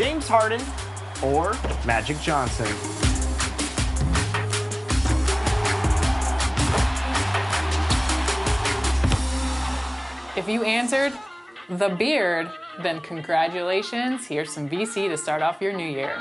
James Harden or Magic Johnson? If you answered the beard, then congratulations. Here's some VC to start off your new year.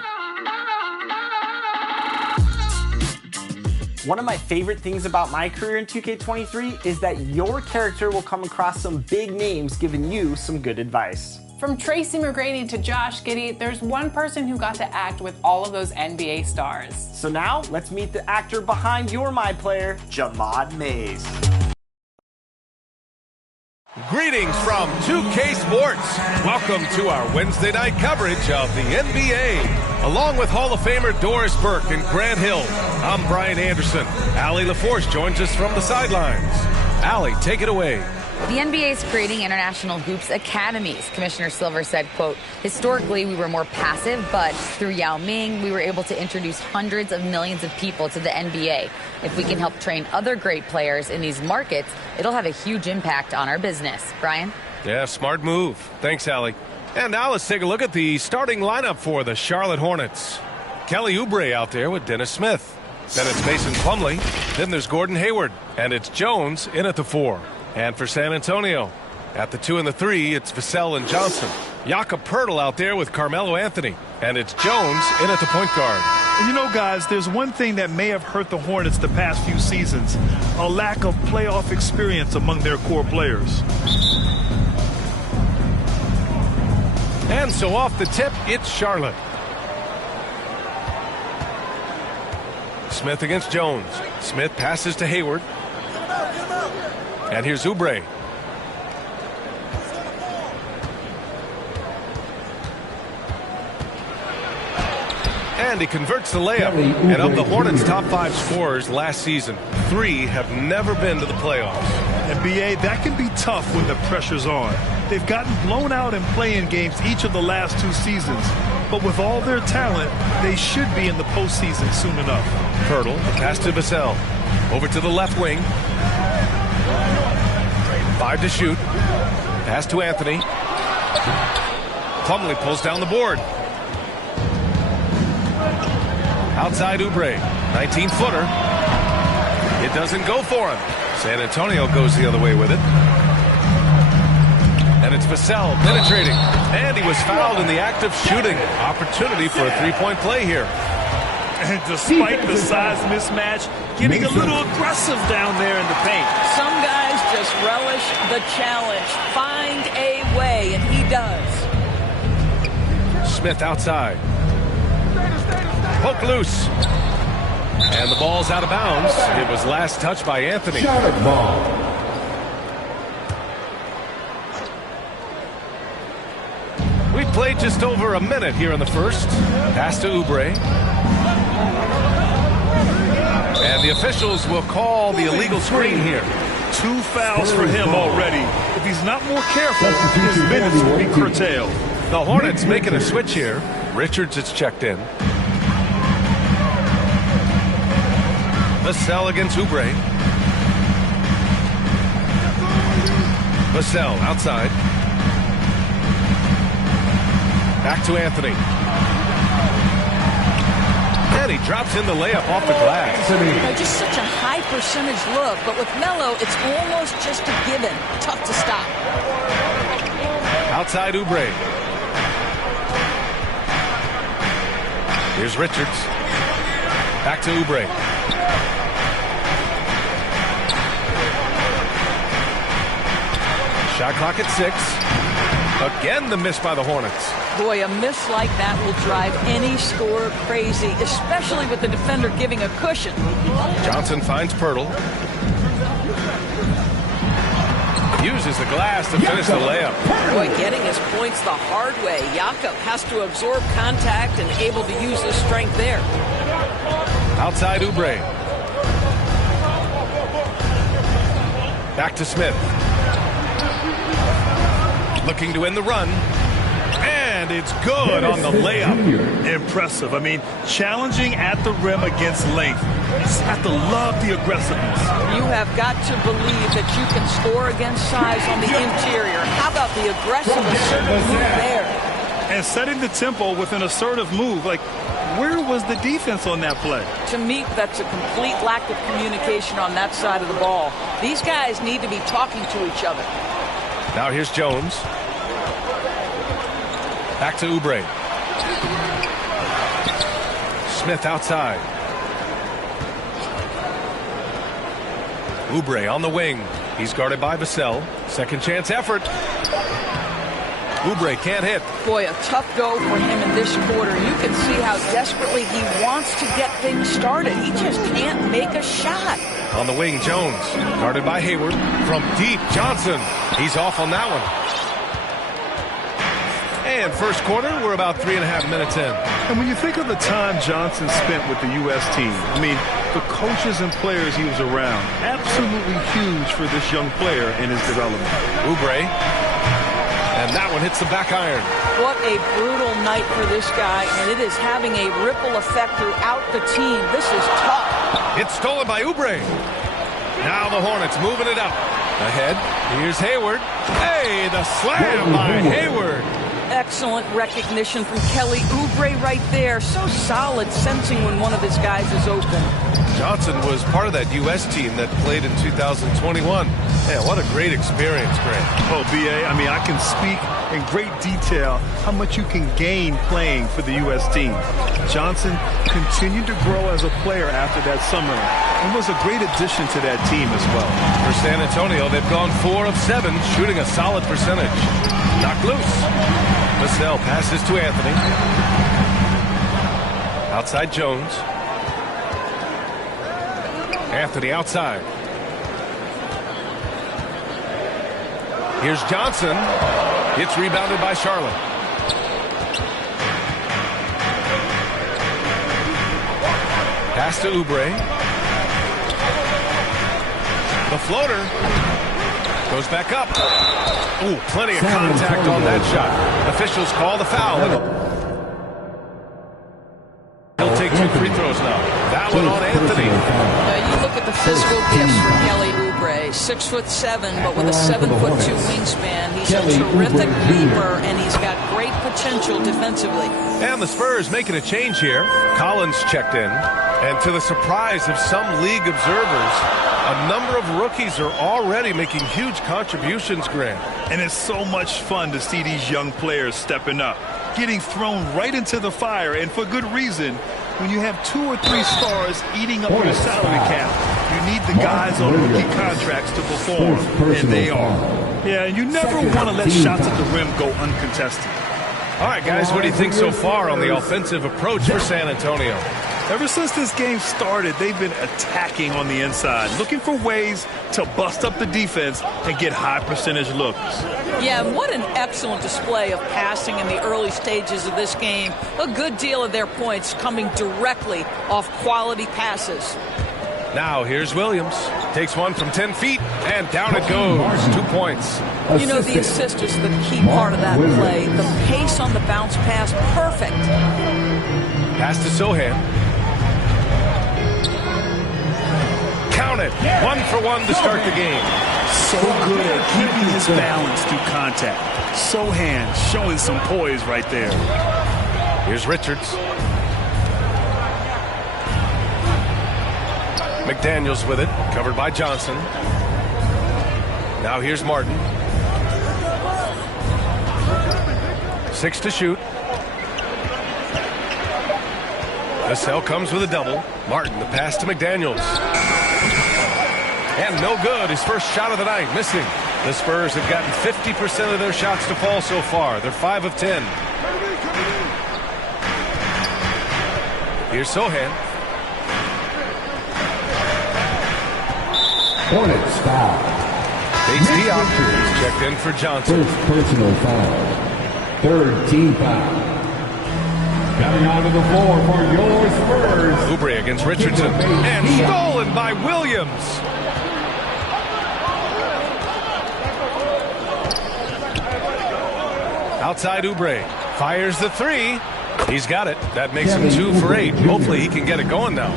One of my favorite things about my career in 2K23 is that your character will come across some big names giving you some good advice. From Tracy McGrady to Josh Giddey, there's one person who got to act with all of those NBA stars. So now, let's meet the actor behind your My Player, Jamad Mays. Greetings from 2K Sports. Welcome to our Wednesday night coverage of the NBA. Along with Hall of Famer Doris Burke and Grant Hill, I'm Brian Anderson. Allie LaForce joins us from the sidelines. Allie, take it away. The NBA is creating international hoops academies. Commissioner Silver said, quote, historically we were more passive, but through Yao Ming, we were able to introduce hundreds of millions of people to the NBA. If we can help train other great players in these markets, it'll have a huge impact on our business. Brian? Yeah, smart move. Thanks, Allie. And now let's take a look at the starting lineup for the Charlotte Hornets. Kelly Oubre out there with Dennis Smith. Then it's Mason Plumlee. Then there's Gordon Hayward. And it's Jones in at the 4. And for San Antonio, at the 2 and the 3, it's Vassell and Johnson. Jakob Poeltl out there with Carmelo Anthony. And it's Jones in at the point guard. You know, guys, there's one thing that may have hurt the Hornets the past few seasons, a lack of playoff experience among their core players. And so off the tip, it's Charlotte. Smith against Jones. Smith passes to Hayward. And here's Oubre. And he converts the layup. And of the Hornets' top 5 scorers last season, 3 have never been to the playoffs. And BA, that can be tough when the pressure's on. They've gotten blown out in play-in games each of the last 2 seasons. But with all their talent, they should be in the postseason soon enough. Poeltl, pass to Vassell. Over to the left wing. 5 to shoot. Pass to Anthony. Plumlee pulls down the board. Outside Oubre. 19-footer. It doesn't go for him. San Antonio goes the other way with it. And it's Vassell penetrating. And he was fouled in the act of shooting. Opportunity for a three-point play here. And despite the size mismatch, getting a little aggressive down there in the paint. Some guys just relish the challenge. Find a way, and he does. Smith outside. Poke loose. And the ball's out of bounds. It was last touched by Anthony. We played just over a minute here in the first. Pass to Oubre. And the officials will call the illegal screen here. 2 fouls for him already. If he's not more careful, his minutes will be curtailed. The Hornets making a switch here. Richards is checked in. Vassell against Oubre. Vassell outside. Back to Anthony. And he drops in the layup off the glass. Just such a high percentage look, but with Melo, it's almost just a given. Tough to stop. Outside Oubre. Here's Richards. Back to Oubre. Shot clock at 6. Again, the miss by the Hornets. Boy, a miss like that will drive any scorer crazy, especially with the defender giving a cushion. Johnson finds Poeltl. Uses the glass to finish the layup. Boy, getting his points the hard way. Jakob has to absorb contact and able to use his strength there. Outside Oubre. Back to Smith. Looking to end the run. And it's good on the layup. Impressive. I mean, challenging at the rim against length. You just have to love the aggressiveness. You have got to believe that you can score against size on the interior. How about the aggressive assertive move there? And setting the tempo with an assertive move. Like, where was the defense on that play? To me, that's a complete lack of communication on that side of the ball. These guys need to be talking to each other. Now here's Jones. Back to Oubre. Smith outside. Oubre on the wing. He's guarded by Vassell. Second chance effort. Oubre can't hit. Boy, a tough go for him in this quarter. You can see how desperately he wants to get things started. He just can't make a shot. On the wing, Jones. Guarded by Hayward. From deep, Johnson. He's off on that one. And first quarter, we're about 3.5 minutes in. And when you think of the time Johnson spent with the U.S. team, I mean, the coaches and players he was around, absolutely huge for this young player in his development. Oubre. And that one hits the back iron. What a brutal night for this guy, and it is having a ripple effect throughout the team. This is tough. It's stolen by Oubre. Now the Hornets moving it up. Ahead, here's Hayward. Hey, the slam by Hayward. Excellent recognition from Kelly Oubre right there. So solid, sensing when one of his guys is open. Johnson was part of that U.S. team that played in 2021. Yeah, what a great experience, Grant. Oh, B.A., I mean, I can speak in great detail how much you can gain playing for the U.S. team. Johnson continued to grow as a player after that summer and was a great addition to that team as well. For San Antonio, they've gone 4 of 7, shooting a solid percentage. Knocked loose. Vassell passes to Anthony. Outside Jones. Anthony outside. Here's Johnson. It's rebounded by Charlotte. Pass to Oubre. The floater goes back up. Ooh, plenty of contact on that shot. Officials call the foul. He'll take 2 free throws now. That one on Anthony. You look at the physical gifts for Kelly Oubre. 6'7", but with a 7'2" wingspan. He's a terrific leaper, and he's got great potential defensively. And the Spurs making a change here. Collins checked in. And to the surprise of some league observers, a number of rookies are already making huge contributions, Grant. And it's so much fun to see these young players stepping up, getting thrown right into the fire, and for good reason. When you have 2 or 3 stars eating up your salary cap, you need the guys on rookie contracts to perform, and they are. Yeah, and you never want to let shots at the rim go uncontested. All right, guys, what do you think so far on the offensive approach for San Antonio? Ever since this game started, they've been attacking on the inside, looking for ways to bust up the defense and get high percentage looks. Yeah, what an excellent display of passing in the early stages of this game. A good deal of their points coming directly off quality passes. Now here's Williams. Takes one from 10 feet, and down it goes. 2 points. You know, the assist is the key part of that play. The pace on the bounce pass, perfect. Pass to Sohan. Count it. 1 for 1 to start the game. So good at keeping his balance through contact. Sohan showing some poise right there. Here's Richards. McDaniels with it, covered by Johnson. Now here's Martin. 6 to shoot. Vassell comes with a double. Martin, the pass to McDaniels. And no good. His first shot of the night, missing. The Spurs have gotten 50% of their shots to fall so far. They're 5 of 10. Here's Sohan. Hornets foul. Bates Diop is checked in for Johnson. First personal foul. Third team foul. Coming onto the floor for your Spurs. Oubre against Richardson. And stolen by Williams. Outside Oubre. Fires the 3. He's got it. That makes him 2 for 8. Hopefully he can get it going now.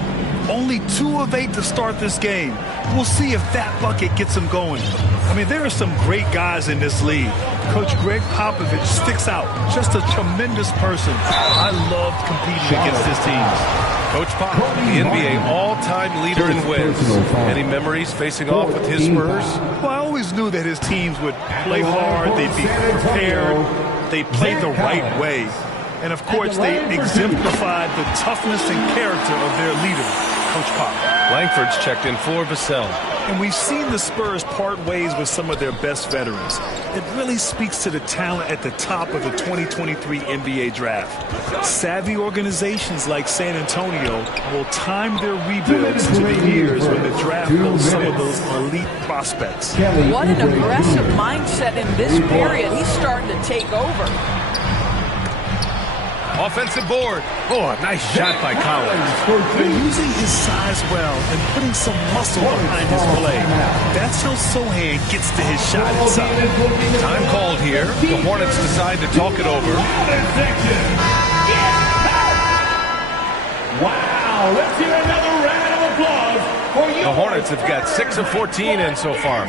Only 2 of 8 to start this game. We'll see if that bucket gets them going. I mean, there are some great guys in this league. Coach Greg Popovich sticks out. Just a tremendous person. I loved competing against his teams. Coach Pop, the NBA all-time leader in wins. Any memories facing off with his Spurs? Well, I always knew that his teams would play hard, they'd be prepared, they played the right way. And, of course, they exemplified the toughness and character of their leader, Coach Pop. Langford's checked in for Vassell. And we've seen the Spurs part ways with some of their best veterans. It really speaks to the talent at the top of the 2023 NBA draft. Savvy organizations like San Antonio will time their rebuilds to the years when the draft knows some of those elite prospects. What an aggressive mindset in this period. He's starting to take over. Offensive board. Oh, a nice shot by Collins. They're using his size well and putting some muscle behind his play. That's how Sohan gets to his shot inside. Time called here. The Hornets decide to talk it over. Wow, let's hear another round of applause for you. The Hornets have got 6 of 14 in so far.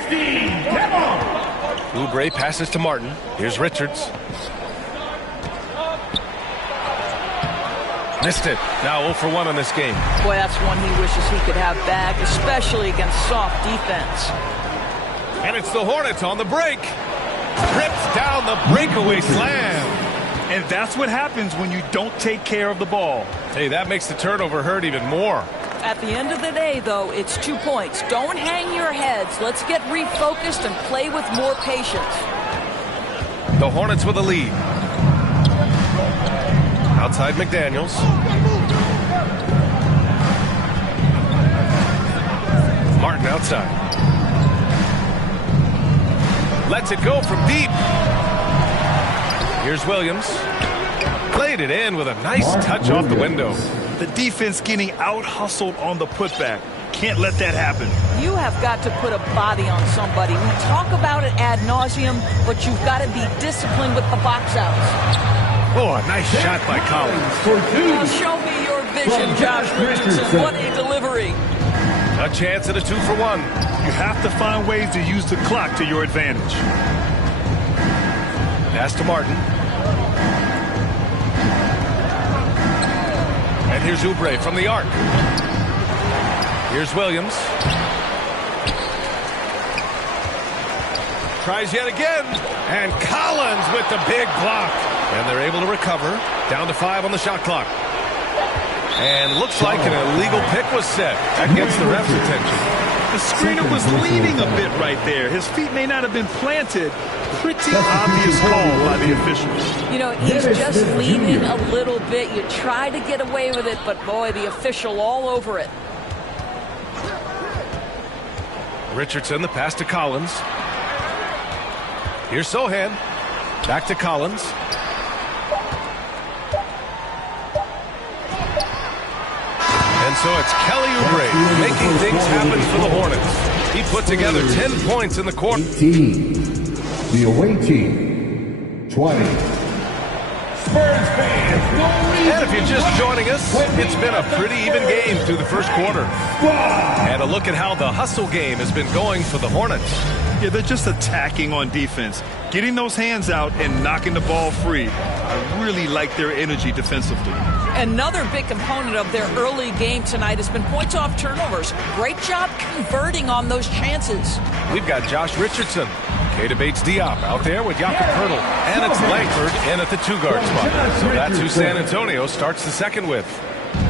Oubre passes to Martin. Here's Richards. Missed it. Now 0 for 1 on this game. Boy, that's one he wishes he could have back, especially against soft defense. And it's the Hornets on the break. Rips down the breakaway slam. And that's what happens when you don't take care of the ball. Hey, that makes the turnover hurt even more. At the end of the day, though, it's 2 points. Don't hang your heads. Let's get refocused and play with more patience. The Hornets with a lead. Outside McDaniels. Martin outside. Lets it go from deep. Here's Williams. Played it in with a nice touch off the window. The defense getting out-hustled on the putback. Can't let that happen. You have got to put a body on somebody. We talk about it ad nauseum, but you've got to be disciplined with the box outs. Oh, a nice shot by Collins. Show me your vision, Josh Richardson. What a delivery. A chance at a 2 for 1. You have to find ways to use the clock to your advantage. Pass to Martin. And here's Oubre from the arc. Here's Williams. Tries yet again. And Collins with the big block. And they're able to recover. Down to 5 on the shot clock. And looks like an illegal pick was set. That gets the ref's attention. The screener was leaning a bit right there. His feet may not have been planted. Pretty obvious call by the officials. You know, he's just leaning a little bit. You try to get away with it, but boy, the official all over it. Richardson, the pass to Collins. Here's Sohan. Back to Collins. And so it's Kelly Oubre making things happen for the Hornets. He put together 10 points in the quarter. 18. The away team, 20. Spurs fans, no reason. And if you're just joining us, it's been a pretty even game through the first quarter. And a look at how the hustle game has been going for the Hornets. Yeah, they're just attacking on defense, getting those hands out and knocking the ball free. I really like their energy defensively. Another big component of their early game tonight has been points off turnovers. Great job converting on those chances. We've got Josh Richardson, Keita Bates-Diop out there with Jakob Poeltl, and it's Langford in at the 2-guard spot. So that's who San Antonio starts the second with.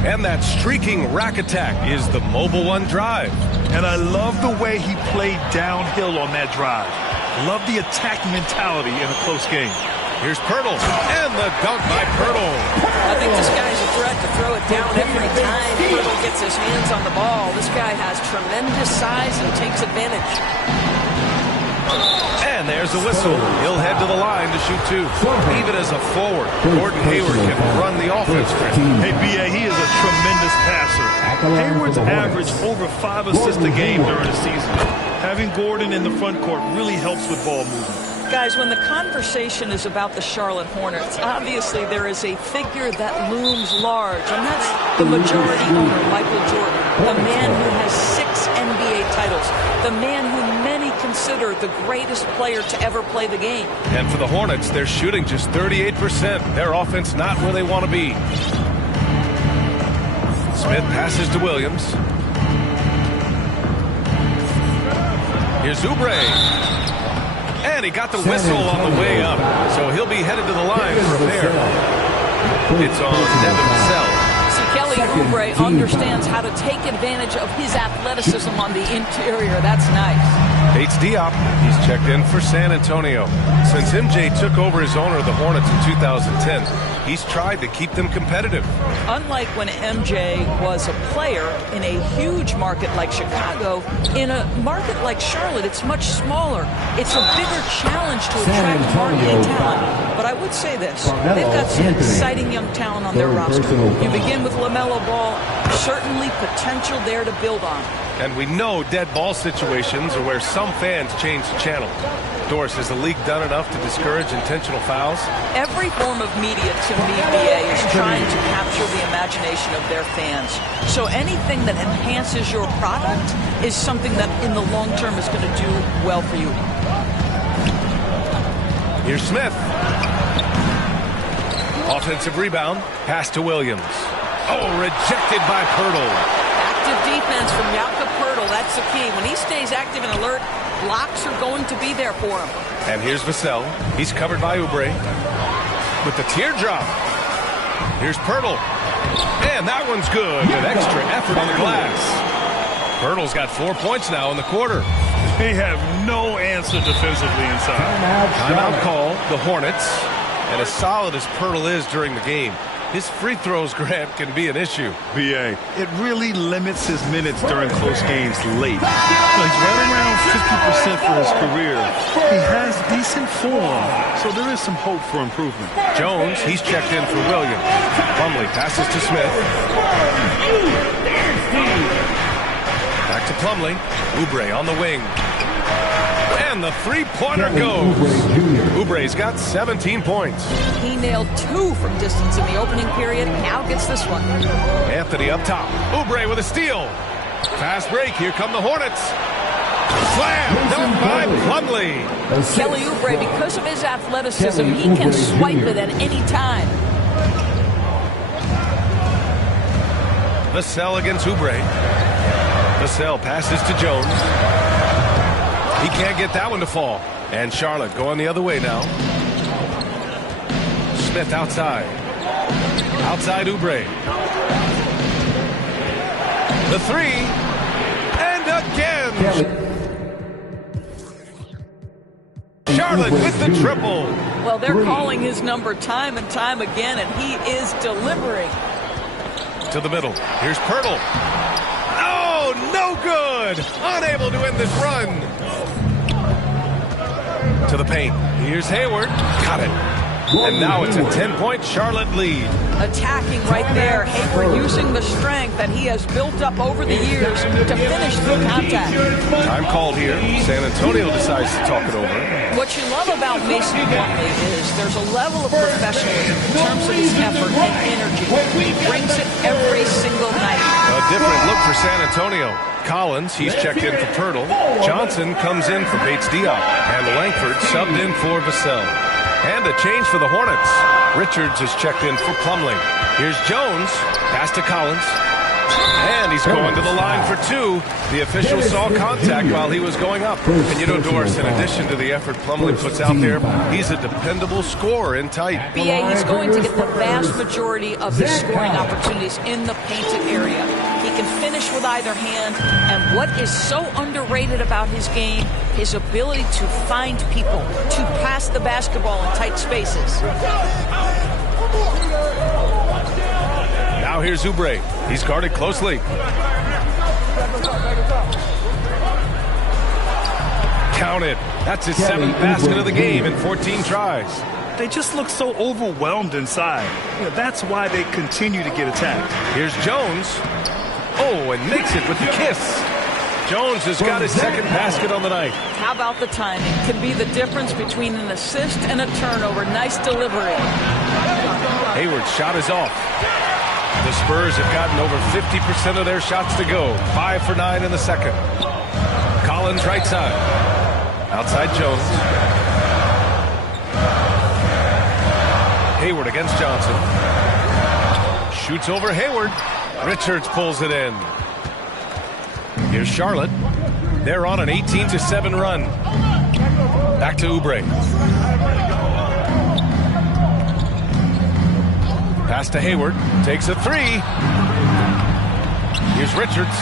And that streaking rack attack is the Mobile One drive. And I love the way he played downhill on that drive. Love the attack mentality in a close game. Here's Poeltl, and the dunk by Poeltl. I think this guy's a threat to throw it down every time Poeltl gets his hands on the ball. This guy has tremendous size and takes advantage. And there's a whistle. He'll head to the line to shoot 2. Even as a forward, Gordon Hayward can run the offense for him. Hey, B.A., he is a tremendous passer. Hayward's averaged over 5 assists a game during the season. Having Gordon in the front court really helps with ball movement. Guys, when the conversation is about the Charlotte Hornets, obviously there is a figure that looms large, and that's the majority owner, Michael Jordan, the man who has 6 NBA titles, the man who many consider the greatest player to ever play the game. And for the Hornets, they're shooting just 38%. Their offense not where they want to be. Smith passes to Williams. Here's Oubre. And he got the whistle on the way up. So he'll be headed to the line for a pair. It's on Devin Vassell. See, Kelly Oubre understands how to take advantage of his athleticism on the interior. That's nice. Bates Diop, he's checked in for San Antonio. Since MJ took over as owner of the Hornets in 2010, he's tried to keep them competitive. Unlike when MJ was a player in a huge market like Chicago, in a market like Charlotte, it's much smaller. It's a bigger challenge to attract marquee talent. But I would say this, they've got some exciting young talent on their roster. You begin with LaMelo Ball, certainly potential there to build on. And we know dead ball situations are where some fans change the channel. Doris, has the league done enough to discourage intentional fouls? Every form of media, to me, BA, is trying to capture the imagination of their fans. So anything that enhances your product is something that in the long term is going to do well for you. Here's Smith. Offensive rebound. Pass to Williams. Oh, rejected by Poeltl. Active defense from Jakob Poeltl. That's the key. When he stays active and alert, blocks are going to be there for him. And here's Vassell. He's covered by Oubre. With the teardrop. Here's Poeltl. And that one's good with extra effort on the glass. Poeltl's got 4 points now in the quarter. They have no answer defensively inside. Timeout call, the Hornets. And as solid as Poeltl is during the game, his free throws, Grant, can be an issue. BA, it really limits his minutes during close games late. He's right around 50% for his career. He has decent form, so there is some hope for improvement. Jones, he's checked in for Williams. Plumlee passes to Smith. Back to Plumlee. Oubre on the wing. And the three-pointer goes. Oubre's got 17 points. He nailed 2 from distance in the opening period. Now gets this one. Anthony up top. Oubre with a steal. Fast break. Here come the Hornets. Slam done by Plumlee. Kelly Oubre, because of his athleticism, he can swipe it at any time. Vassell against Oubre. Vassell passes to Jones. He can't get that one to fall. And Charlotte going the other way now. Smith outside. Outside Oubre. The three. And again. Charlotte with the triple. Well, they're calling his number time and time again, and he is delivering. To the middle. Here's Poeltl. Oh, no good. Unable to end this run. To the paint. Here's Hayward. Got it. And now it's a 10-point Charlotte lead. Attacking right there. Hayward using the strength that he has built up over the years to finish through contact. Time called here. San Antonio decides to talk it over. What you love about Mason Plumlee is there's a level of professionalism in terms of his effort and energy. He brings it every single night. A different look for San Antonio. Collins, he's checked in for Poeltl. Johnson comes in for Bates Diop. And Langford subbed in for Vassell. And a change for the Hornets. Richards is checked in for Plumlee. Here's Jones. Pass to Collins. And he's going to the line for 2. The official saw contact while he was going up. And you know, Doris, in addition to the effort Plumlee puts out there, he's a dependable scorer in tight. BA, he's going to get the vast majority of his scoring opportunities in the painted area. He can finish with either hand, and what is so underrated about his game, his ability to find people, to pass the basketball in tight spaces. Now here's Oubre. He's guarded closely. Counted. That's his 7th basket of the game in 14 tries. They just look so overwhelmed inside. You know, that's why they continue to get attacked. Here's Jones. Oh, and makes it with the kiss. Jones has got his second basket on the night. How about the timing? Can be the difference between an assist and a turnover. Nice delivery. Hayward's shot is off. The Spurs have gotten over 50% of their shots to go. 5 for 9 in the second. Collins right side. Outside Jones. Hayward against Johnson. Shoots over Hayward. Richards pulls it in. Here's Charlotte. They're on an 18-7 run. Back to Oubre. Pass to Hayward. Takes a three. Here's Richards.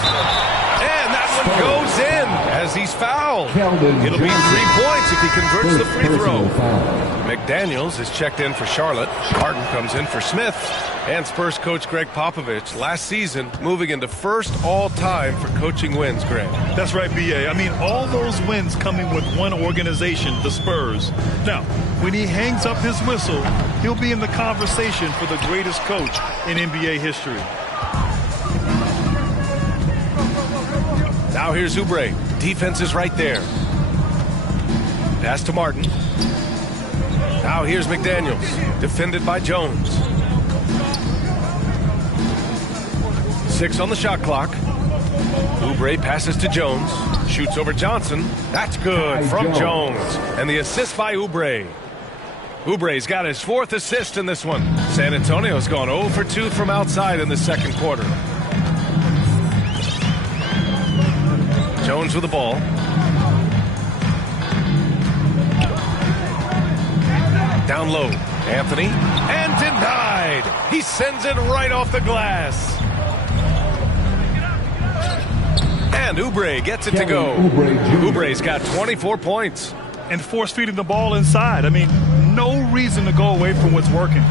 And that one goes in as he's fouled. It'll be 3 points if he converts the free throw. McDaniels is checked in for Charlotte. Martin comes in for Smith. And Spurs coach Greg Popovich last season moving into first all-time for coaching wins, Greg. That's right, B.A. I mean, all those wins coming with one organization, the Spurs. Now, when he hangs up his whistle, he'll be in the conversation for the greatest coach in NBA history. Now here's Oubre. Defense is right there. Pass to Martin. Now here's McDaniels. Defended by Jones. 6 on the shot clock. Oubre passes to Jones. Shoots over Johnson. That's good from Jones. And the assist by Oubre. Oubre's got his 4th assist in this one. San Antonio's gone 0 for 2 from outside in the second quarter. Jones with the ball. Down low. Anthony. And denied. He sends it right off the glass. And Oubre gets it to go. Oubre's got 24 points. And force feeding the ball inside. I mean, no reason to go away from what's working.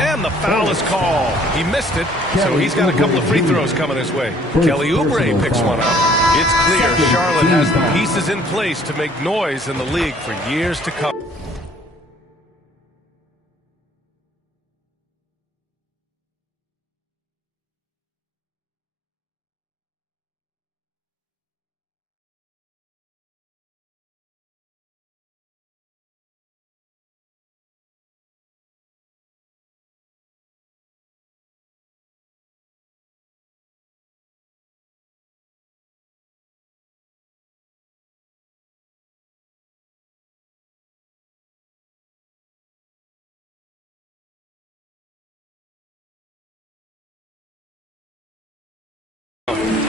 And the foul is called. He missed it, so he's got a couple of free throws coming his way. Kelly Oubre picks one up. It's clear Charlotte has the pieces in place to make noise in the league for years to come.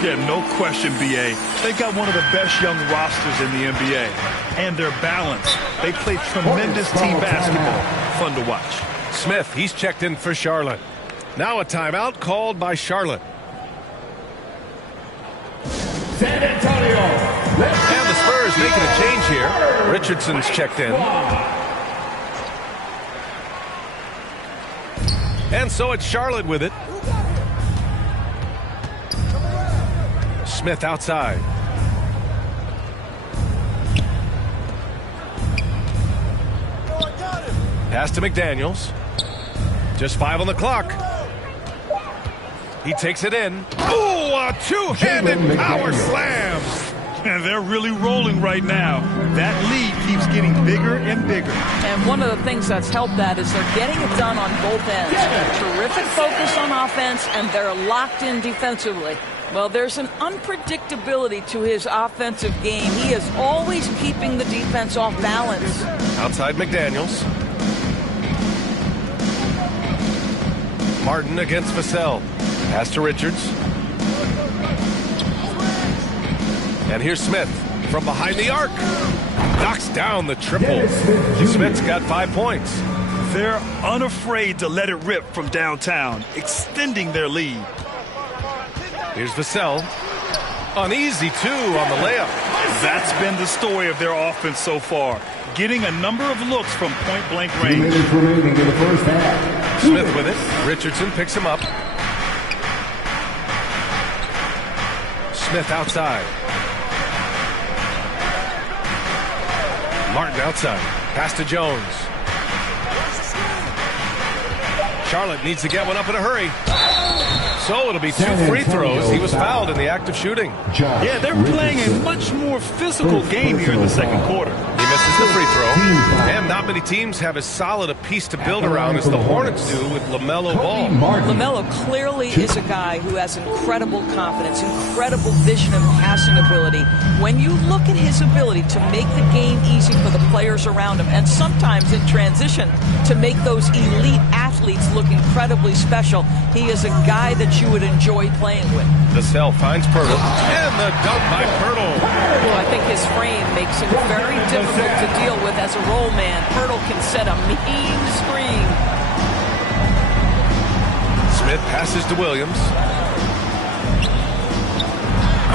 Yeah, no question, B.A. They've got one of the best young rosters in the NBA. And they're balanced. They play tremendous team basketball. Fun to watch. Smith, he's checked in for Charlotte. Now a timeout called by Charlotte. San Antonio. And the Spurs making a change here. Richardson's checked in. And so it's Charlotte with it. Smith outside. Pass to McDaniels. Just 5 on the clock. He takes it in. Ooh, a two-handed power slam. And they're really rolling right now. That lead keeps getting bigger and bigger. And one of the things that's helped that is they're getting it done on both ends. Terrific focus on offense, and they're locked in defensively. Well, there's an unpredictability to his offensive game. He is always keeping the defense off balance. Outside McDaniels. Martin against Vassell. Pass to Richards. And here's Smith from behind the arc. Knocks down the triple. Smith's got 5 points. They're unafraid to let it rip from downtown, extending their lead. Here's Vassell. Uneasy, too, on the layup. That's been the story of their offense so far, getting a number of looks from point-blank 2 range. minutes remaining in the first half. Smith with it. Richardson picks him up. Smith outside. Martin outside. Pass to Jones. Charlotte needs to get one up in a hurry. So it'll be 2 free throws. He was fouled in the act of shooting. Yeah, they're playing a much more physical game here in the second quarter. He misses the free throw. And not many teams have as solid a piece to build around as the Hornets do with LaMelo Ball. LaMelo clearly is a guy who has incredible confidence, incredible vision and passing ability. When you look at his ability to make the game easy for the players around him, and sometimes in transition to make those elite athletes look incredibly special, he is a guy that you would enjoy playing with. Vassell finds Poeltl, and the dunk by Poeltl. Well, I think his frame makes him very difficult to deal with as a roll man. Poeltl can set a mean screen. Smith passes to Williams.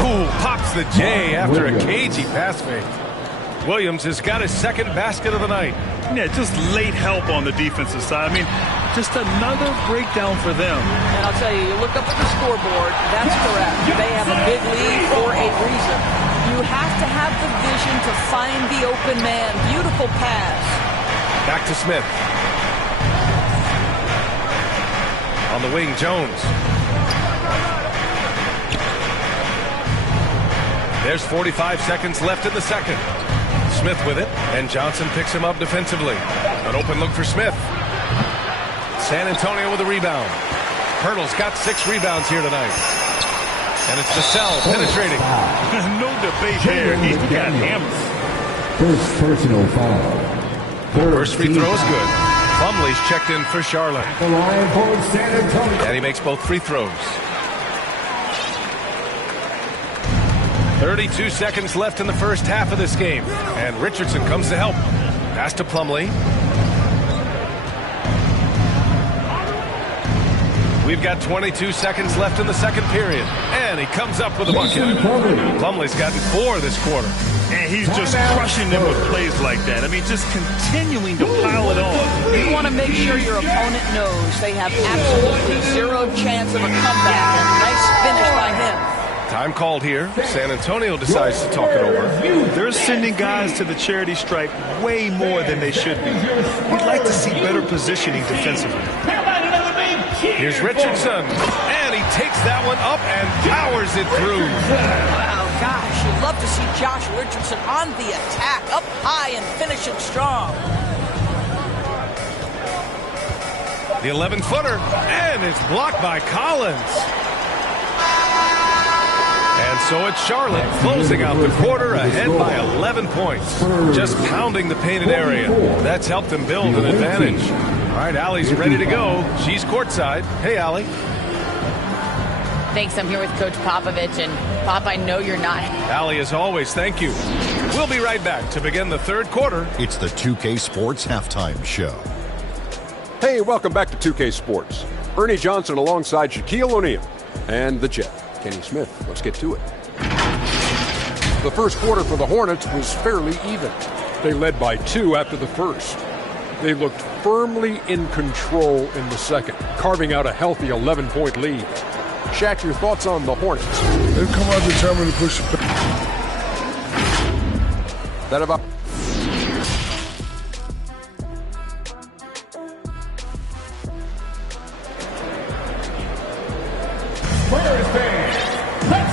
Ooh, pops the J after a cagey pass fake. Williams has got his second basket of the night. Yeah, just late help on the defensive side. I mean, just another breakdown for them. And I'll tell you, you look up at the scoreboard, that's correct. They have a big lead for a reason. You have to have the vision to find the open man. Beautiful pass. Back to Smith. On the wing, Jones. There's 45 seconds left in the second. Smith with it, and Johnson picks him up defensively. An open look for Smith. San Antonio with a rebound. Poeltl's got 6 rebounds here tonight. And it's Vassell penetrating. No debate there. He got hammered. First personal foul. First free throw is good. Plumlee's checked in for Charlotte. The line for San Antonio. And he makes both free throws. 32 seconds left in the first half of this game. And Richardson comes to help. Pass to Plumlee. We've got 22 seconds left in the second period. And he comes up with a bucket. Plumlee's gotten 4 this quarter. And he's just crushing them with plays like that. I mean, just continuing to pile it on. You want to make sure your opponent knows they have absolutely 0 chance of a comeback. And nice finish by him. Time called here. San Antonio decides to talk it over. They're sending guys to the charity stripe way more than they should be. We'd like to see better positioning defensively. Here's Richardson, and he takes that one up and powers it through. Wow, gosh, you'd love to see Josh Richardson on the attack, up high and finishing strong. The 11-footer, and it's blocked by Collins. And so it's Charlotte closing out the quarter ahead by 11 points. Just pounding the painted area. That's helped them build an advantage. All right, Allie's ready to go. She's courtside. Hey, Allie. Thanks. I'm here with Coach Popovich. And, Pop, I know you're not. Allie, as always, thank you. We'll be right back to begin the third quarter. It's the 2K Sports Halftime Show. Hey, welcome back to 2K Sports. Ernie Johnson alongside Shaquille O'Neal and the Jet, Kenny Smith. Let's get to it. The first quarter for the Hornets was fairly even. They led by 2 after the first. They looked firmly in control in the second, carving out a healthy 11-point lead. Shaq, your thoughts on the Hornets? They've come out determined to push it. That about...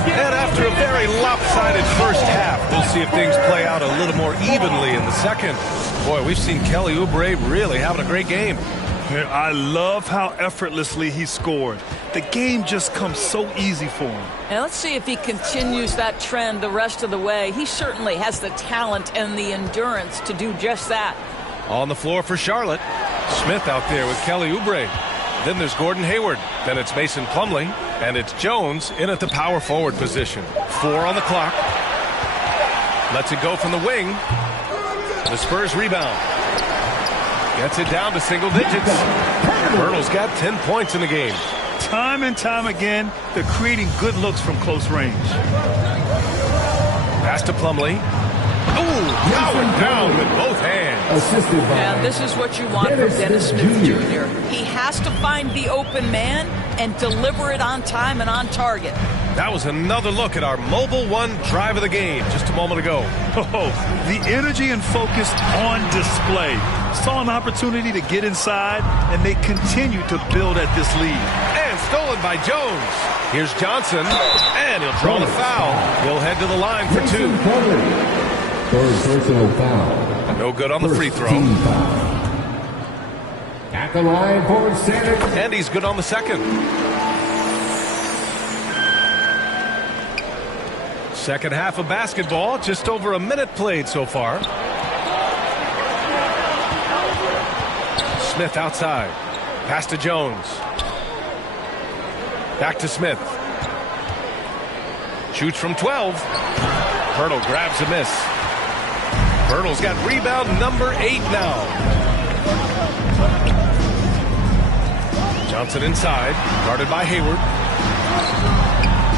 And after a very lopsided first half, we'll see if things play out a little more evenly in the second. Boy, we've seen Kelly Oubre really having a great game. I love how effortlessly he scored. The game just comes so easy for him. And let's see if he continues that trend the rest of the way. He certainly has the talent and the endurance to do just that. On the floor for Charlotte. Smith out there with Kelly Oubre. Then there's Gordon Hayward. Then it's Mason Plumlee. And it's Jones in at the power forward position. 4 on the clock. Lets it go from the wing. The Spurs rebound. Gets it down to single digits. Poeltl's got 10 points in the game. Time and time again, they're creating good looks from close range. Pass to Plumlee. Ooh, powered down with both hands. Assisted by... And this is what you want from Dennis Smith Jr. He has to find the open man and deliver it on time and on target. That was another look at our Mobile One drive of the game just a moment ago. Oh, the energy and focus on display. Saw an opportunity to get inside, and they continue to build at this lead. And stolen by Jones. Here's Johnson, and he'll draw the foul. He'll head to the line for 2. Third personal foul. No good on the free throw. At the line for Santa. And he's good on the second. Second half of basketball, just over a minute played so far. Smith outside. Pass to Jones. Back to Smith. Shoots from 12. Hurdle grabs a miss. Hurdle's got rebound number 8 now. Johnson inside, guarded by Hayward.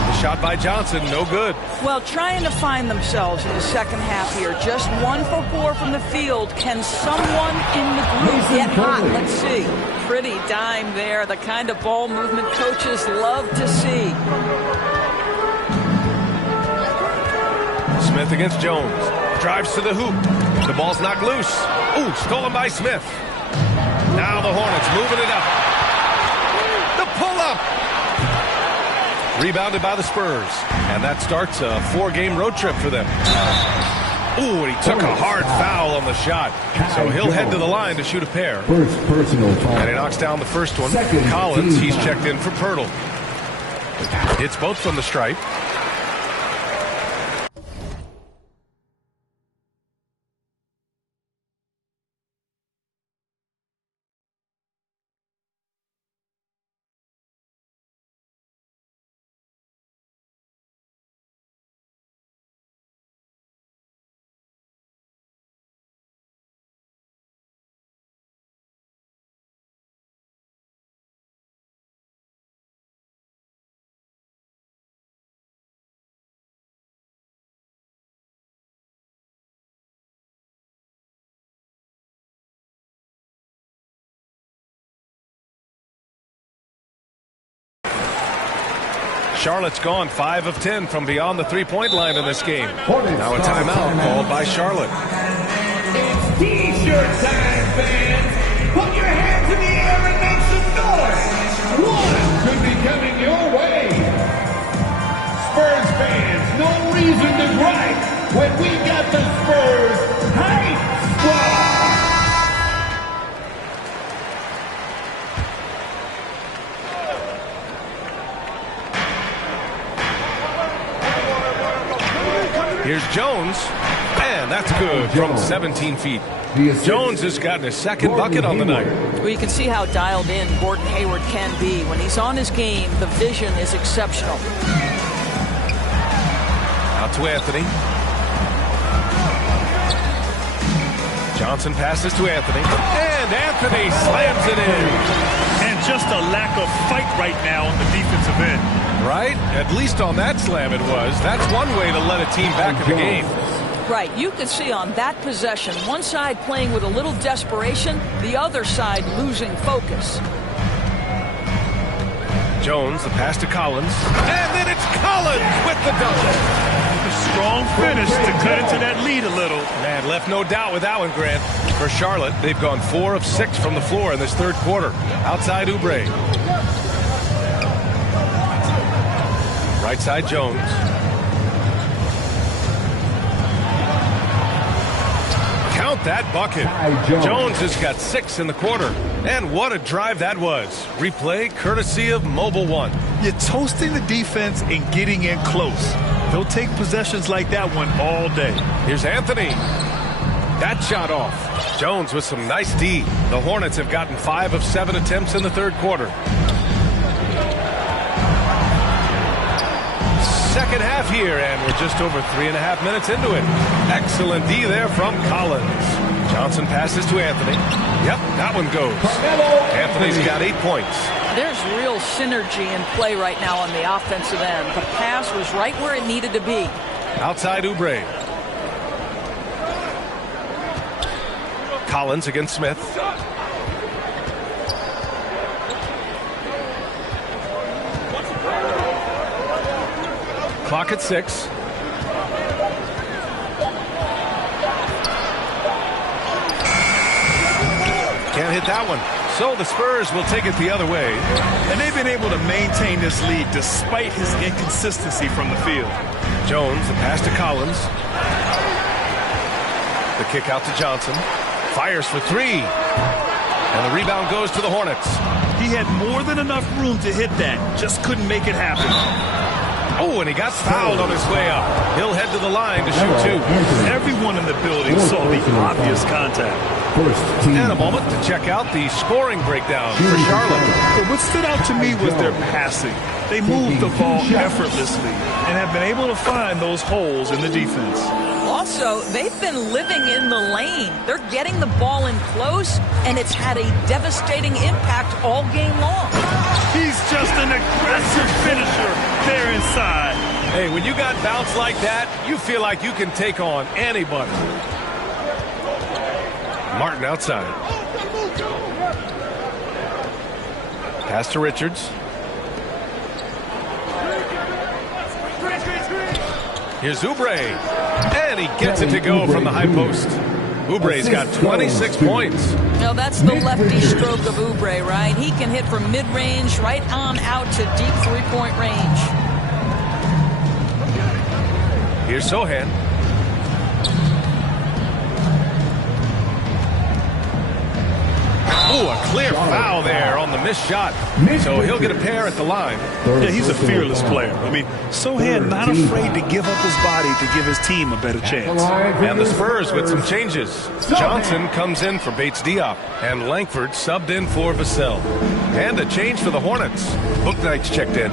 The shot by Johnson, no good. Well, trying to find themselves in the second half here. Just 1 for 4 from the field. Can someone in the group get hot? Let's see. Pretty dime there. The kind of ball movement coaches love to see. Smith against Jones. Drives to the hoop. The ball's knocked loose. Ooh, stolen by Smith. Now the Hornets moving it up. The pull-up. Rebounded by the Spurs. And that starts a 4-game road trip for them. Ooh, and he took a hard foul on the shot. So he'll head to the line to shoot a pair. First personal foul. And he knocks down the first one. Collins, he's checked in for Pirtle. Hits both from the stripe. Charlotte's gone 5 of 10 from beyond the three-point line in this game. Now a timeout called by Charlotte. It's T-shirt time, fans. Put your hands in the air and make some noise. One could be coming your way. Spurs fans, no reason to gripe when we got the Spurs hype squad. Here's Jones, and that's good from 17 feet. Jones has gotten his second bucket on the night. Well, you can see how dialed in Gordon Hayward can be. When he's on his game, the vision is exceptional. Out to Anthony. Johnson passes to Anthony, and Anthony slams it in. And just a lack of fight right now on the defensive end. Right? At least on that slam it was. That's one way to let a team back in the game. Right. You could see on that possession, one side playing with a little desperation, the other side losing focus. Jones, the pass to Collins. And then it's Collins with the dunk. A strong finish to cut into that lead a little. Man, left no doubt with that one, Grant. For Charlotte, they've gone 4 of 6 from the floor in this third quarter. Outside Oubre. Right side Jones. Count that bucket. Jones has got 6 in the quarter. And what a drive that was. Replay courtesy of Mobile One. You're toasting the defense and getting in close. They'll take possessions like that one all day. Here's Anthony. That shot off. Jones with some nice D. The Hornets have gotten 5 of 7 attempts in the third quarter. Second half here, and we're just over 3.5 minutes into it. Excellent D there from Collins. Johnson passes to Anthony. Yep, that one goes. Anthony's got 8 points. There's real synergy in play right now on the offensive end. The pass was right where it needed to be. Outside Oubre. Collins against Smith. Clock at 6. Can't hit that one. So the Spurs will take it the other way. And they've been able to maintain this lead despite his inconsistency from the field. Jones, the pass to Collins. The kick out to Johnson. Fires for 3. And the rebound goes to the Hornets. He had more than enough room to hit that. Just couldn't make it happen. Oh, and he got fouled on his way up. He'll head to the line to shoot 2. Everyone in the building saw the obvious contact. And a moment to check out the scoring breakdown for Charlotte. But what stood out to me was their passing. They moved the ball effortlessly and have been able to find those holes in the defense. Also, they've been living in the lane. They're getting the ball in close, and it's had a devastating impact all game long. He's just an aggressive finisher there inside. Hey, when you got bounce like that, you feel like you can take on anybody. Martin outside. Pass to Richards. Here's Oubre. And he gets it to go from the high post. Oubre's got 26 points. Now that's the lefty stroke of Oubre, right? He can hit from mid-range right on out to deep three-point range. Here's Sohan. Oh, a clear foul there on the missed shot. So he'll get a pair at the line. Yeah, he's a fearless player. I mean, Sohan not afraid to give up his body to give his team a better chance. And the Spurs with some changes. Johnson comes in for Bates Diop. And Langford subbed in for Vassell. And a change for the Hornets. Bouknight's checked in.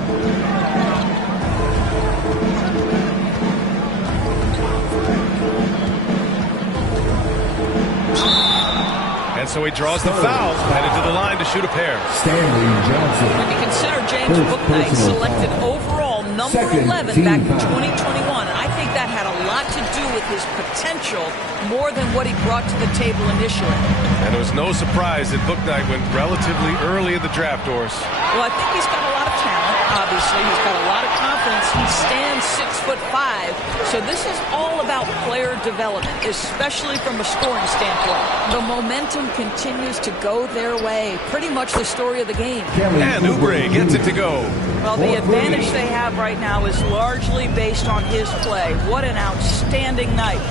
And so he draws the foul, headed to the line to shoot a pair. Stanley Johnson. When you consider James Bouknight selected overall number 11 back in 2021, I think that had a lot to do with his potential more than what he brought to the table initially. And it was no surprise that Bouknight went relatively early in the draft, Doris. Well, I think he's got a lot of talent, obviously. He's got a lot of confidence. He stands 6'5", so this is all about player development, especially from a scoring standpoint. The momentum continues to go their way. Pretty much the story of the game. And Oubre gets it to go. Well, the advantage they have right now is largely based on his play. What an outstanding night.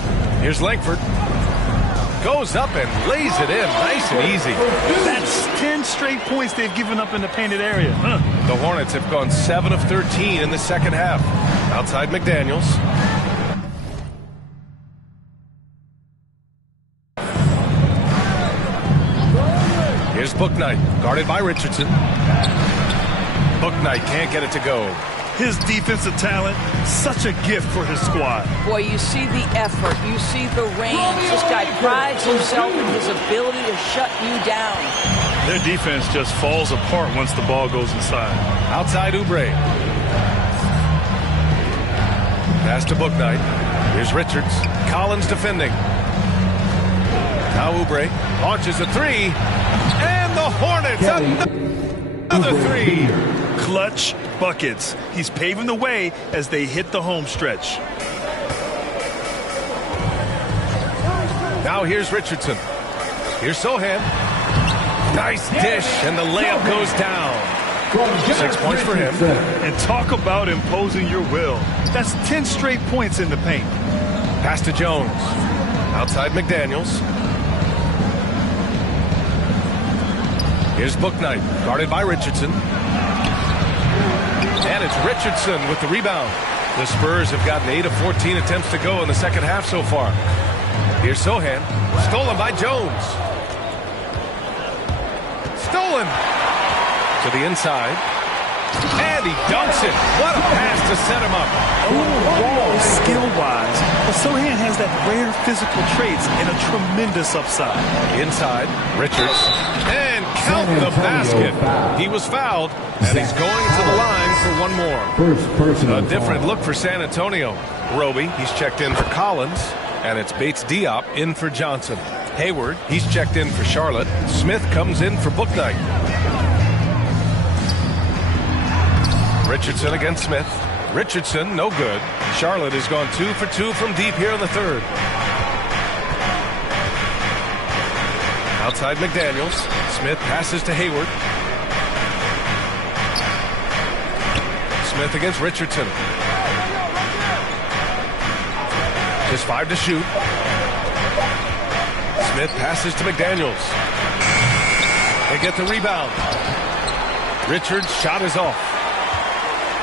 Here's Langford. Goes up and lays it in nice and easy. That's 10 straight points they've given up in the painted area. The Hornets have gone 7 of 13 in the second half. Outside McDaniels. Here's Bouknight, guarded by Richardson. Bouknight can't get it to go. His defensive talent, such a gift for his squad. Boy, you see the effort, you see the range. This guy prides himself in his ability to shut you down. Their defense just falls apart once the ball goes inside. Outside Oubre. Pass to Bouknight. Here's Richards. Collins defending. Now Oubre launches a 3. And the Hornets another 3. Clutch buckets. He's paving the way as they hit the home stretch. Now here's Richardson. Here's Sohan. Nice dish, and the layup goes down. 6 points for him. And talk about imposing your will. That's 10 straight points in the paint. Pass to Jones. Outside McDaniels. Here's Bouknight, guarded by Richardson. And it's Richardson with the rebound. The Spurs have gotten 8 of 14 attempts to go in the second half so far. Here's Sohan, stolen by Jones. Stolen to the inside. And he dunks it. What a pass to set him up. Overall, skill-wise, Sohan has that rare physical traits and a tremendous upside. Inside, Richards. And count the basket. He was fouled, and he's going to the line for one more. A different look for San Antonio. Roby, he's checked in for Collins, and it's Bates Diop in for Johnson. Hayward, he's checked in for Charlotte. Smith comes in for Bouknight. Richardson against Smith. Richardson, no good. Charlotte has gone 2 for 2 from deep here in the third. Outside McDaniels. Smith passes to Hayward. Smith against Richardson. Just 5 to shoot. Smith passes to McDaniels. They get the rebound. Richards' shot is off.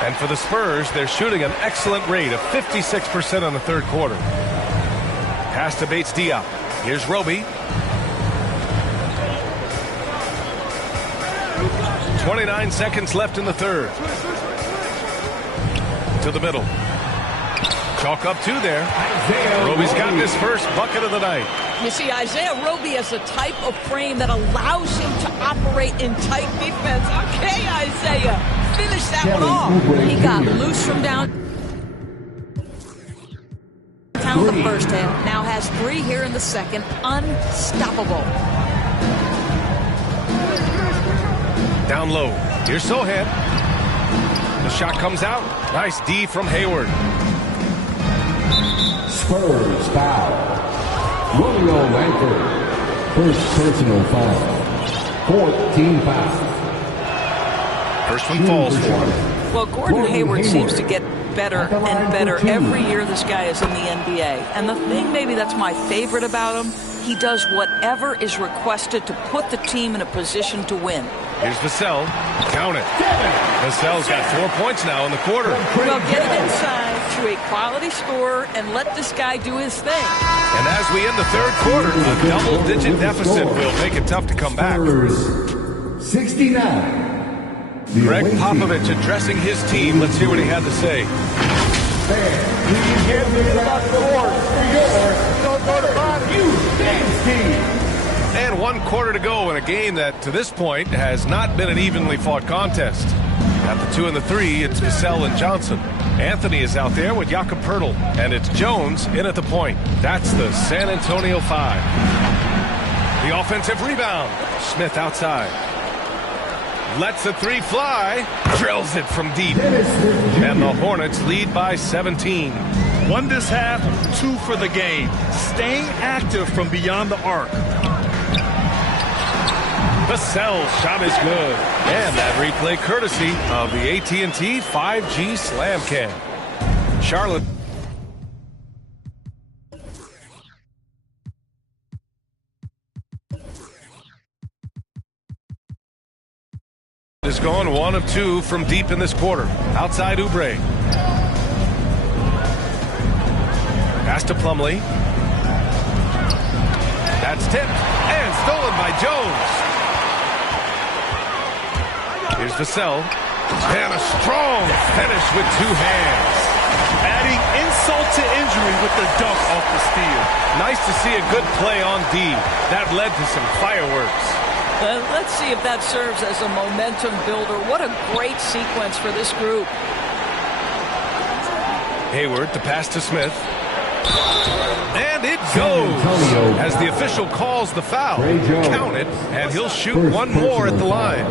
And for the Spurs, they're shooting an excellent rate of 56% in the third quarter. Pass to Bates-Diop. Here's Roby. 29 seconds left in the third. To the middle. Chalk up 2 there. Roby's gotten his first bucket of the night. You see, Isaiah Roby has a type of frame that allows him to operate in tight defense. Okay, Isaiah, finish that one off. He got loose from down the first half. Now has 3 here in the second. Unstoppable. Down low. Here's Sohan. The shot comes out. Nice D from Hayward. Spurs foul. Romeo Langford. First personal foul. 14 foul. First one falls for him. Well, Gordon Hayward seems to get better and better every year this guy is in the NBA. And the thing maybe that's my favorite about him, he does whatever is requested to put the team in a position to win. Here's Vassell. Count it. Vassell's got 4 points now in the quarter. Well, get it inside to a quality scorer and let this guy do his thing. And as we end the third quarter, a double-digit deficit will make it tough to come back. 69. Greg Popovich addressing his team. Let's hear what he had to say. And 1 quarter to go in a game that, to this point, has not been an evenly fought contest. At the 2 and the 3, it's Vassell and Johnson. Anthony is out there with Jakob Poeltl, and it's Jones in at the point. That's the San Antonio 5. The offensive rebound. Smith outside. Lets a 3 fly. Drills it from deep. And the Hornets lead by 17. 1 this half, 2 for the game. Staying active from beyond the arc. Vassell's shot is good. And that replay courtesy of the AT&T 5G Slam Cam. Charlotte is gone 1 of 2 from deep in this quarter. Outside Oubre. Pass to Plumlee. That's tipped and stolen by Jones. Here's Vassell. And a strong finish with 2 hands. Adding insult to injury with the dunk off the steal. Nice to see a good play on D. That led to some fireworks. Let's see if that serves as a momentum builder. What a great sequence for this group. Hayward to pass to Smith. And it goes as the official calls the foul. Count it, and he'll shoot 1 more at the line.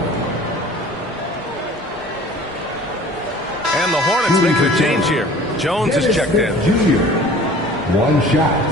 And the Hornets making a change here. Jones is checked in. Junior. 1 shot.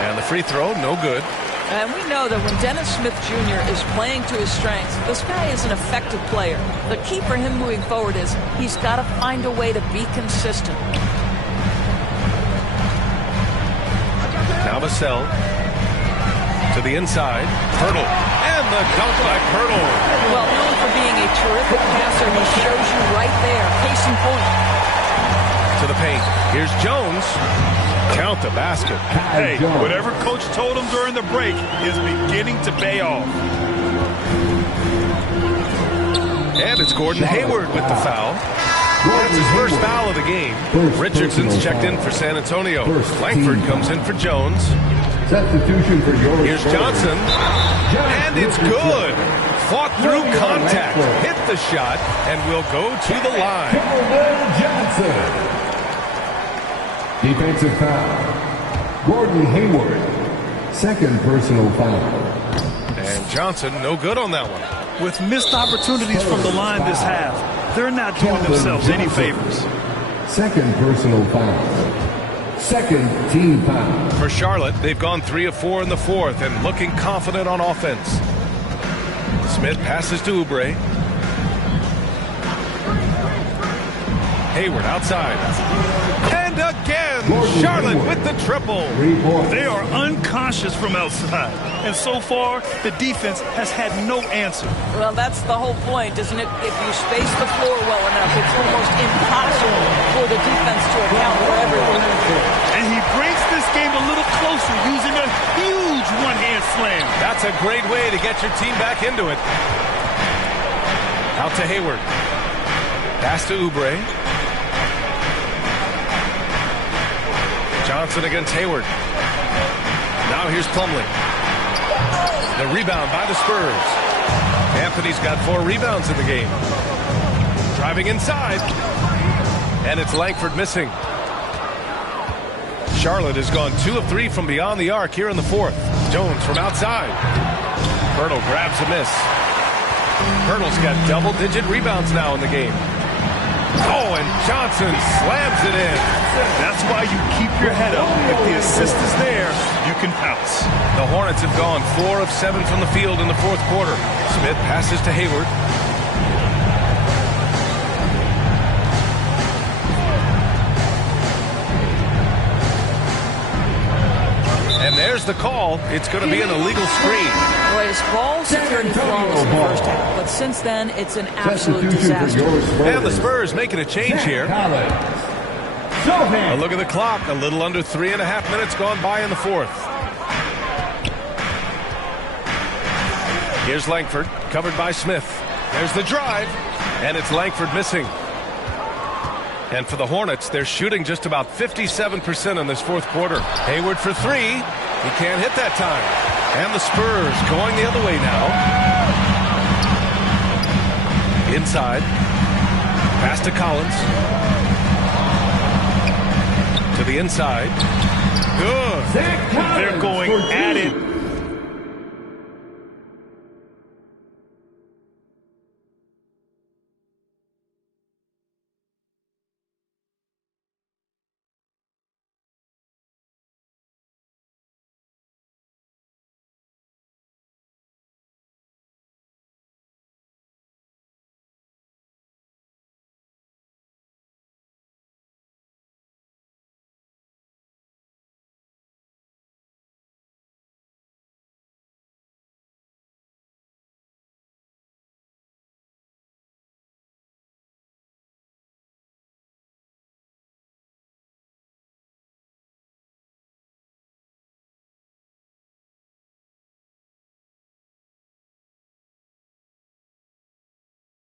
And the free throw, no good. And we know that when Dennis Smith Jr. is playing to his strengths, this guy is an effective player. The key for him moving forward is he's got to find a way to be consistent. Now Vassell to the inside. Poeltl. And the dunk by Poeltl. Well, known for being a terrific passer, he shows you right there. Case in point. To the paint. Here's Jones. Count the basket. Hey, whatever coach told him during the break is beginning to pay off. And it's Gordon Hayward with the foul. That's his first foul of the game. Richardson's checked in for San Antonio. Langford comes in for Jones. Substitution for yours. Here's Johnson. And it's good. Fought through contact. Hit the shot and will go to the line. Johnson. Defensive foul. Gordon Hayward. Second personal foul. And Johnson, no good on that one. With missed opportunities from the line this half, they're not doing themselves any favors. Second personal foul. Second team foul. For Charlotte, they've gone 3 of 4 in the fourth and looking confident on offense. Smith passes to Oubre. Hayward outside. And again, Charlotte with the triple. They are unconscious from outside. And so far, the defense has had no answer. Well, that's the whole point, isn't it? If you space the floor well enough, it's almost impossible for the defense to account for everyone. And he brings this game a little closer using a huge one-hand slam. That's a great way to get your team back into it. Out to Hayward. Pass to Oubre. Johnson against Hayward. Now here's Plumlee. The rebound by the Spurs. Anthony's got 4 rebounds in the game. Driving inside. And it's Langford missing. Charlotte has gone 2 of 3 from beyond the arc here in the fourth. Jones from outside. Hurdle grabs a miss. Hurdle's got double-digit rebounds now in the game. Oh, and Johnson slams it in. That's why you keep your head up. If the assist is there, you can pounce. The Hornets have gone 4 of 7 from the field in the fourth quarter. Smith passes to Hayward. And there's the call. It's going to be an illegal screen. Well, his ball security flawless in the first half, but since then, it's an absolute disaster. And the Spurs making a change here. A look at the clock. A little under 3.5 minutes gone by in the fourth. Here's Langford, covered by Smith. There's the drive, and it's Langford missing. And for the Hornets, they're shooting just about 57% in this fourth quarter. Hayward for 3. He can't hit that time. And the Spurs going the other way now. Inside. Pass to Collins. To the inside. Good. They're going at it.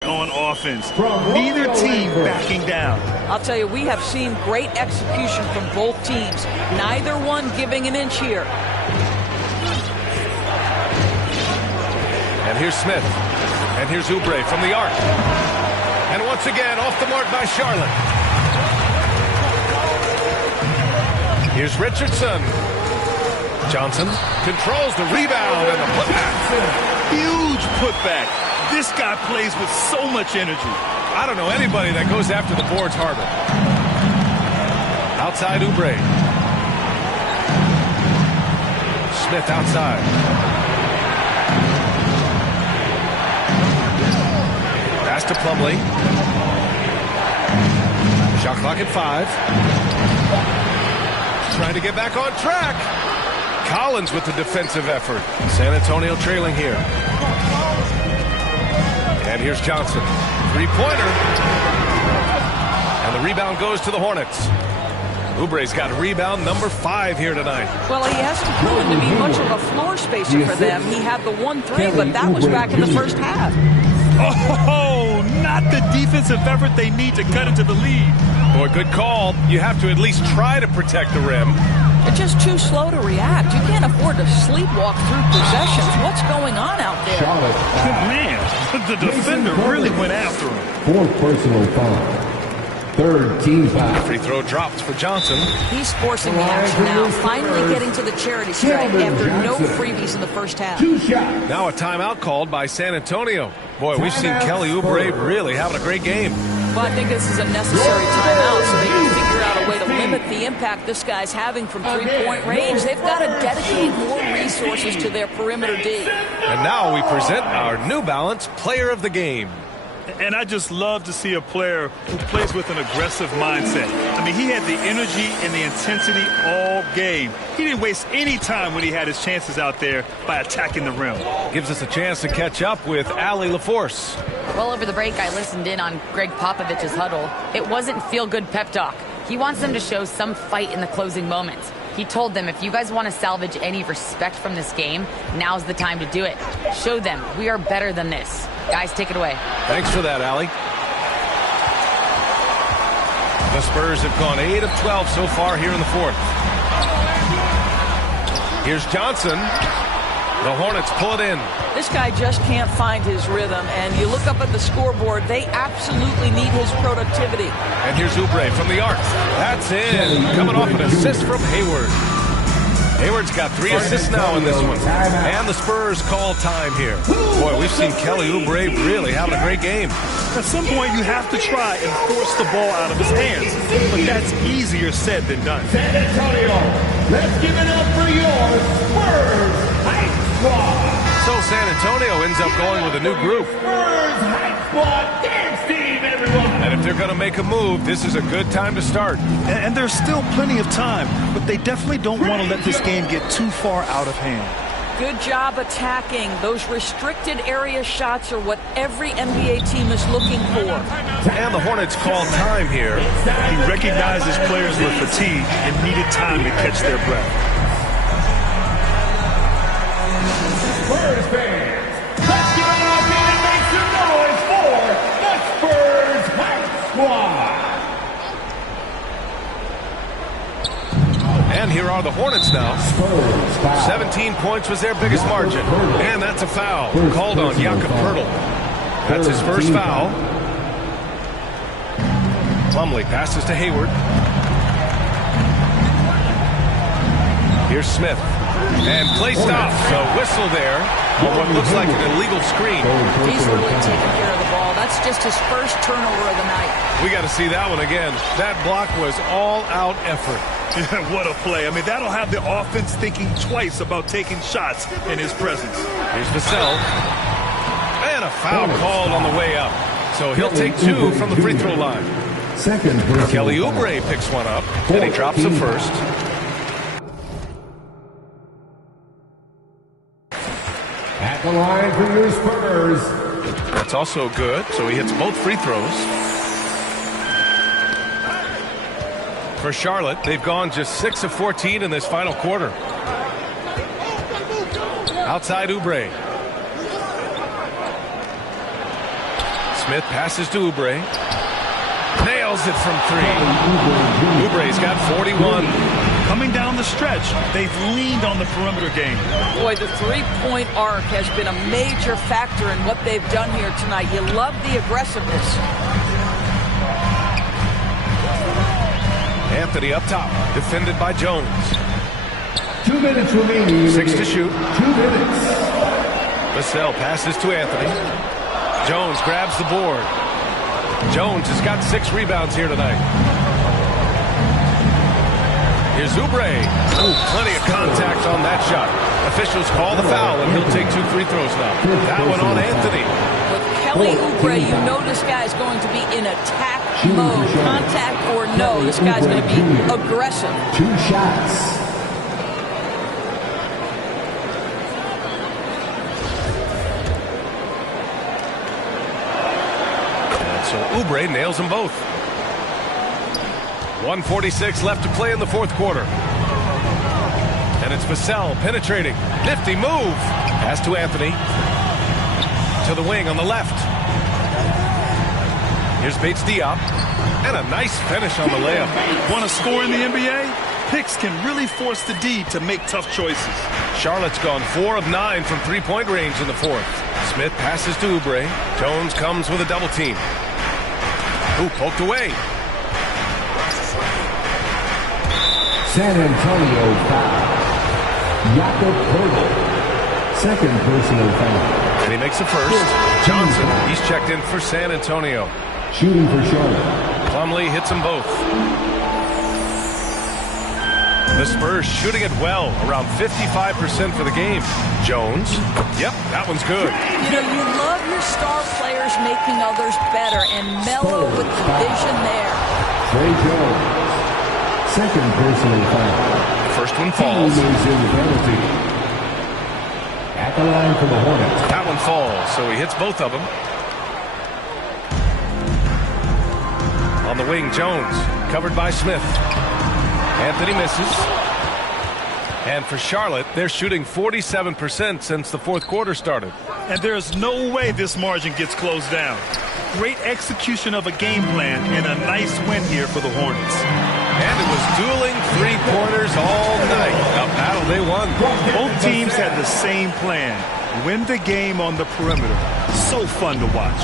On offense. Neither team backing down. I'll tell you, we have seen great execution from both teams. Neither one giving an inch here. And here's Smith. And here's Oubre from the arc. And once again, off the mark by Charlotte. Here's Richardson. Johnson controls the rebound and the putback. Huge putback. This guy plays with so much energy. I don't know anybody that goes after the boards harder. Outside Oubre. Smith outside. Pass to Plumlee. Shot clock at 5. Trying to get back on track. Collins with the defensive effort. San Antonio trailing here. And here's Johnson. Three-pointer. And the rebound goes to the Hornets. Oubre's got rebound number 5 here tonight. Well, he hasn't proven to be much of a floor spacer for them. He had the 1-3, but that was back in the first half. Oh, not the defensive effort they need to cut into the lead. Boy, good call. You have to at least try to protect the rim. They're just too slow to react. You can't afford to sleepwalk through possessions. What's going on out there? Man, the defender really went after him. 4th personal foul. Third team foul. Free throw dropped for Johnson. He's forcing the action now, finally getting to the charity stripe after no freebies in the first half. Now a timeout called by San Antonio. Boy, we've seen Kelly Oubre really having a great game. Well, I think this is a necessary timeout so they can figure out a way to limit the impact this guy's having from three-point range. They've got to dedicate more resources to their perimeter D. And now we present our New Balance Player of the Game. And I just love to see a player who plays with an aggressive mindset. I mean, he had the energy and the intensity all game. He didn't waste any time when he had his chances out there by attacking the rim. Gives us a chance to catch up with Allie LaForce. Well, over the break, I listened in on Greg Popovich's huddle. It wasn't feel-good pep talk. He wants them to show some fight in the closing moments. He told them, if you guys want to salvage any respect from this game, now's the time to do it. Show them we are better than this. Guys, take it away. Thanks for that, Allie. The Spurs have gone 8 of 12 so far here in the fourth. Here's Johnson. The Hornets pull it in. This guy just can't find his rhythm, and you look up at the scoreboard, they absolutely need his productivity. And here's Oubre from the arc. That's in. Coming off an assist from Hayward. Hayward's got 3 assists now in this one. And the Spurs call time here. Boy, we've seen Kelly Oubre really having a great game. At some point, you have to try and force the ball out of his hands. But that's easier said than done. San Antonio, let's give it up for your Spurs Hype Squad. So San Antonio ends up going with a new group. Spurs Hype Squad dance team, everyone. And if they're going to make a move, this is a good time to start. And there's still plenty of time, but they definitely don't want to let this game get too far out of hand. Good job attacking. Those restricted area shots are what every NBA team is looking for. And the Hornets call time here. He recognized his players were fatigued and needed time to catch their breath. Spurs fans, let's give it up and make some noise for the Spurs Hype Squad. And here are the Hornets now. 17 points was their biggest margin. And that's a foul called on Jakob Poeltl. That's his first foul. Plumlee passes to Hayward. Here's Smith. And play stops. A whistle there on what looks like an illegal screen. He's really taking care of the ball. That's just his first turnover of the night. We got to see that one again. That block was all-out effort. What a play. I mean, that'll have the offense thinking twice about taking shots in his presence. Here's Vassell. And a foul called on the way up. So he'll take 2 from the free throw line. Kelly Oubre picks one up, and he drops it first. At the line for your Spurs. That's also good, so he hits both free throws. For Charlotte, they've gone just 6 of 14 in this final quarter. Outside Oubre. Smith passes to Oubre. Nails it from 3. Oubre's got 41. Coming down the stretch, they've leaned on the perimeter game. Boy, the three-point arc has been a major factor in what they've done here tonight. You love the aggressiveness. Anthony up top, defended by Jones. 2 minutes remaining. 6 to shoot. 2 minutes. Vassell passes to Anthony. Jones grabs the board. Jones has got 6 rebounds here tonight. Here's Oubre. Ooh, plenty of contact on that shot. Officials call the foul, and he'll take 2 free throws now. That one on Anthony. With Kelly Oubre, you know this guy's going to be in attack mode. Contact or no, this guy's going to be aggressive. 2 shots. And so Oubre nails them both. 1:46 left to play in the fourth quarter. And it's Vassell penetrating. Nifty move. Pass to Anthony. To the wing on the left. Here's Bates Diop. And a nice finish on the layup. Want to score in the NBA? Picks can really force the D to make tough choices. Charlotte's gone 4 of 9 from three-point range in the fourth. Smith passes to Oubre. Jones comes with a double team. Ooh, poked away. San Antonio foul. Jakob Poeltl. Second personal foul. And he makes the first. Johnson, he's checked in for San Antonio. Shooting for Charlotte. Plumlee hits them both. The Spurs shooting it well, around 55% for the game. Jones, yep, that one's good. You know, you love your star players making others better, and Melo with the vision there. Trey Jones. Second personal foul. First one falls. At the line for the Hornets. That one falls, so he hits both of them. On the wing, Jones, covered by Smith. Anthony misses. And for Charlotte, they're shooting 47% since the fourth quarter started. And there's no way this margin gets closed down. Great execution of a game plan and a nice win here for the Hornets. And it was dueling three-pointers all night. A battle they won. Both teams had the same plan. Win the game on the perimeter. So fun to watch.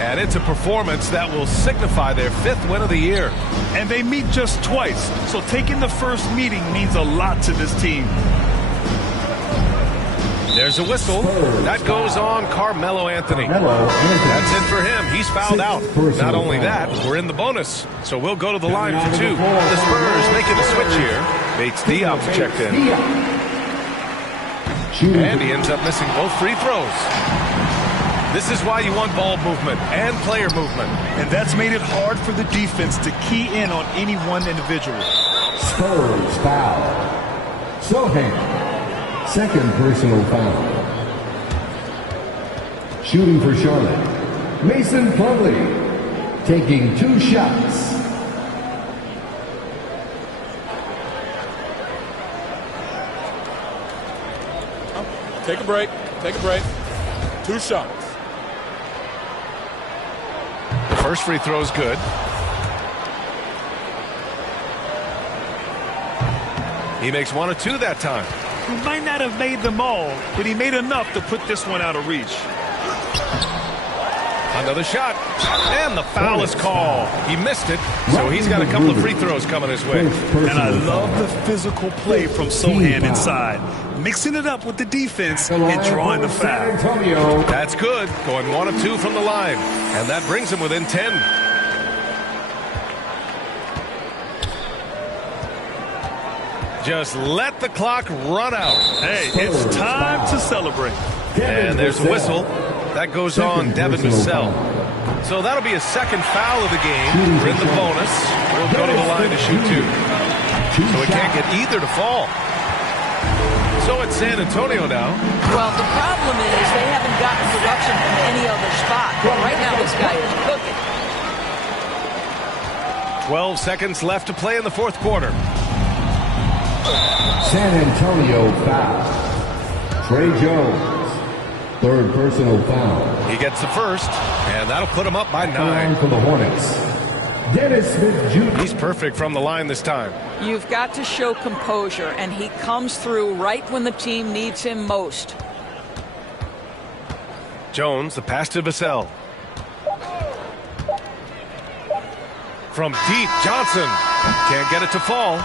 And it's a performance that will signify their 5th win of the year. And they meet just twice, so taking the first meeting means a lot to this team. There's a whistle. That goes on Carmelo Anthony. That's it for him. He's fouled out. Not only that, we're in the bonus. So we'll go to the line for 2. The Spurs making a switch here. Bates Diop's checked in. And he ends up missing both free throws. This is why you want ball movement and player movement. And that's made it hard for the defense to key in on any one individual. Spurs foul. Sohan. Second personal foul. Shooting for Charlotte. Mason Plumlee. Taking 2 shots. Take a break. Take a break. 2 shots. The first free throw is good. He makes 1 of 2 that time. He might not have made them all, but he made enough to put this one out of reach. Another shot. And the foul is called. He missed it, so he's got a couple of free throws coming his way. And I love the physical play from Sohan inside. Mixing it up with the defense and drawing the foul. That's good. Going 1 of 2 from the line. And that brings him within 10. Just let the clock run out. Hey, it's time to celebrate. And there's a whistle. That goes on Devin Vassell. So that'll be a second foul of the game. We're in the bonus. We'll go to the line to shoot 2. So we can't get either to fall. So it's San Antonio now. Well, the problem is they haven't gotten production from any other spot. But right now, this guy is cooking. 12 seconds left to play in the fourth quarter. San Antonio foul. Trey Jones. Third personal foul. He gets the first, and that'll put him up by 9. For the Hornets. Dennis Smith Jr. He's perfect from the line this time. You've got to show composure, and he comes through right when the team needs him most. Jones, the pass to Vassell. From deep, Johnson can't get it to fall.